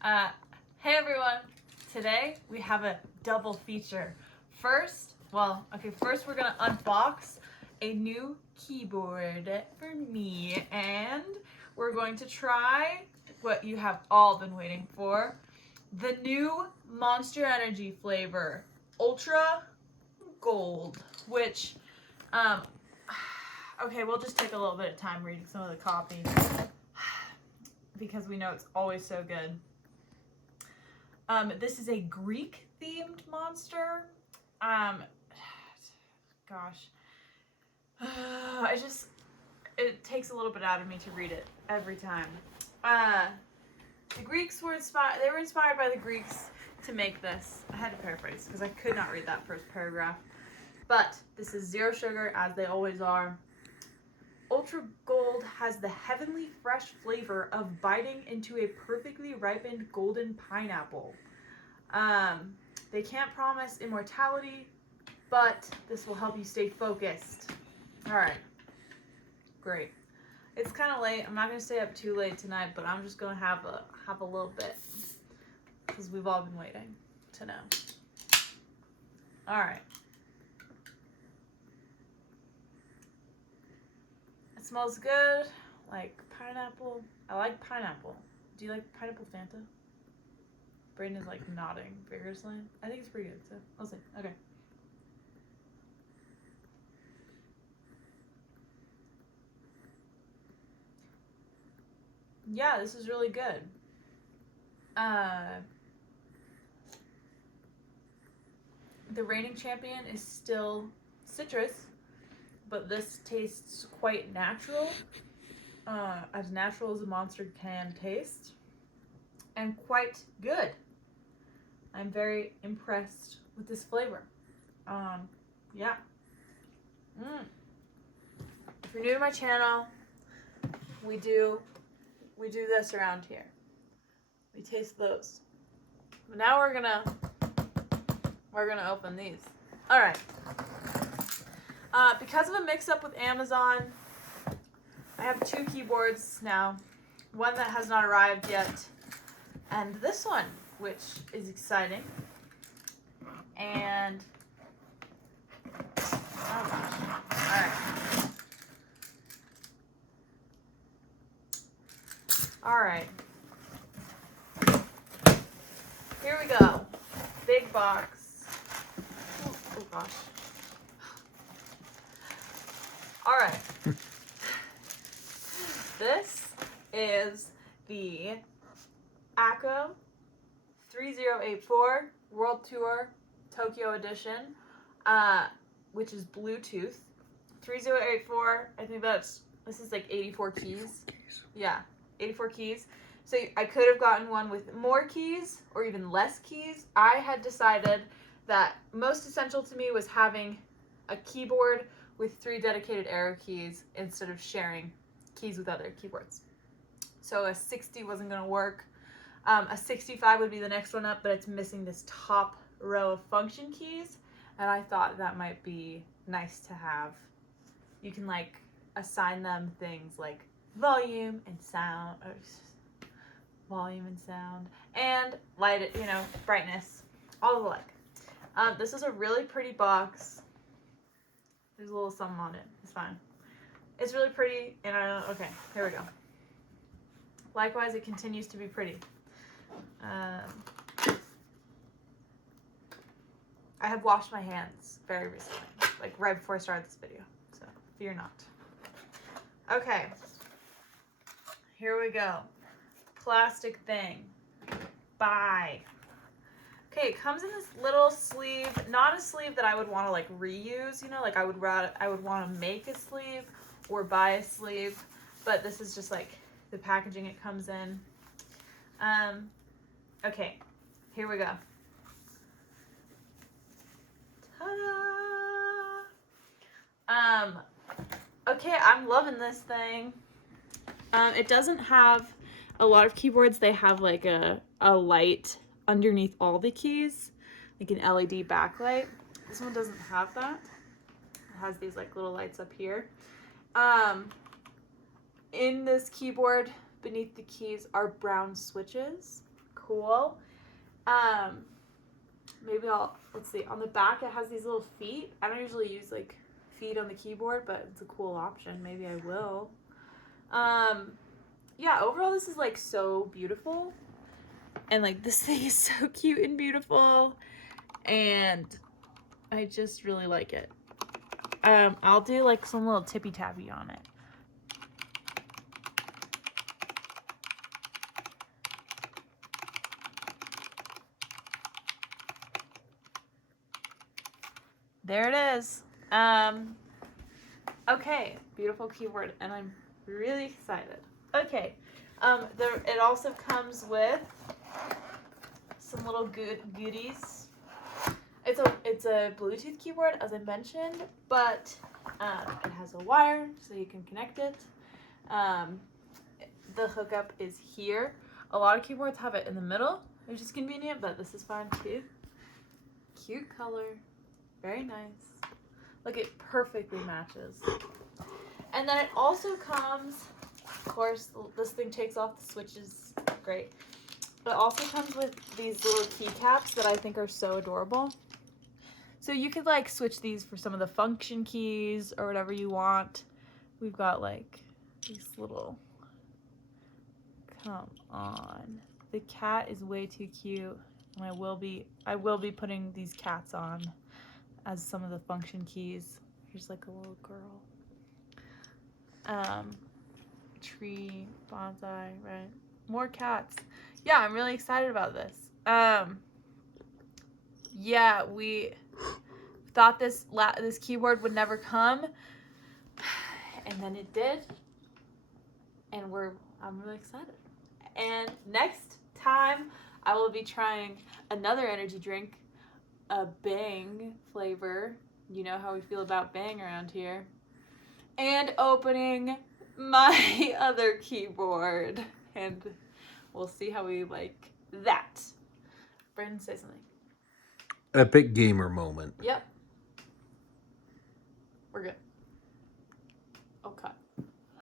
Uh, hey everyone! Today we have a double feature. First we're gonna unbox a new keyboard for me, and we're going to try what you have all been waiting for, the new Monster Energy flavor, Ultra Gold, which, okay, we'll just take a little bit of time reading some of the copy because we know it's always so good. This is a Greek-themed monster. Gosh. It takes a little bit out of me to read it every time. The Greeks were inspired, they were inspired by the Greeks to make this. I had to paraphrase because I could not read that first paragraph. But this is zero sugar, as they always are. Ultra Gold has the heavenly fresh flavor of biting into a perfectly ripened golden pineapple. They can't promise immortality, but this will help you stay focused. All right, great. It's kind of late. I'm not gonna stay up too late tonight, but I'm just gonna have a little bit because we've all been waiting to know. All right. It smells good, like pineapple. I like pineapple. Do you like pineapple Fanta? Brayden is like nodding vigorously. I think it's pretty good, so we'll see. Okay. Yeah, this is really good. The reigning champion is still citrus, but this tastes quite natural, as natural as a monster can taste, and quite good. I'm very impressed with this flavor. Yeah. If you're new to my channel, we do this around here. We taste those. But now we're gonna open these. All right. Because of a mix-up with Amazon, I have two keyboards now. One that has not arrived yet, and this one, which is exciting. And oh gosh. All right. All right. Here we go. Big box. Oh gosh. All right. This is the AKKO 3084 World Tour Tokyo Edition, which is Bluetooth. 3084, I think this is like 84 keys. Yeah, 84 keys. So I could have gotten one with more keys or even less keys. I had decided that most essential to me was having a keyboard with 3 dedicated arrow keys instead of sharing keys with other keyboards. So a 60 wasn't going to work. A 65 would be the next one up, but it's missing this top row of function keys, and I thought that might be nice to have. You can like assign them things like volume and sound, and light it, brightness, all the like. This is a really pretty box. There's a little something on it. It's fine. It's really pretty, and okay, here we go. Likewise, it continues to be pretty. I have washed my hands very recently, like right before I started this video, so fear not. Okay, here we go. Plastic thing. Bye. Okay, it comes in this little sleeve, not a sleeve that I would want to like reuse, like I would want to make a sleeve or buy a sleeve, but this is just like the packaging it comes in. Okay, here we go. Ta-da! Okay, I'm loving this thing. It doesn't have a lot of keyboards. They have like a light underneath all the keys, like an LED backlight. This one doesn't have that. It has these like little lights up here. In this keyboard, beneath the keys are brown switches. cool. Maybe let's see, on the back it has these little feet. I don't usually use like feet on the keyboard, but it's a cool option. Maybe I will. Yeah, overall this is like so beautiful. And like this thing is so cute and beautiful. And I just really like it. I'll do like some little tippy tappy on it. There it is. Okay, beautiful keyboard, and I'm really excited. Okay, it also comes with some little goodies. It's a Bluetooth keyboard, as I mentioned, but it has a wire so you can connect it. The hookup is here. A lot of keyboards have it in the middle, which is convenient, but this is fine too. Cute color. Very nice. Look, it perfectly matches. And then it also comes, of course, this thing takes off the switches. Great. But it also comes with these little keycaps that I think are so adorable. So you could like switch these for some of the function keys or whatever you want. We've got like these little, come on. The cat is way too cute. And I will be putting these cats on as some of the function keys. Here's like a little girl. Tree, bonsai, right? More cats. Yeah, I'm really excited about this. Yeah, we thought this keyboard would never come, and then it did, and I'm really excited. And next time I will be trying another energy drink, a Bang flavor. You know how we feel about Bang around here. And opening my other keyboard. And we'll see how we like that. Brandon, say something. Epic gamer moment. Yep.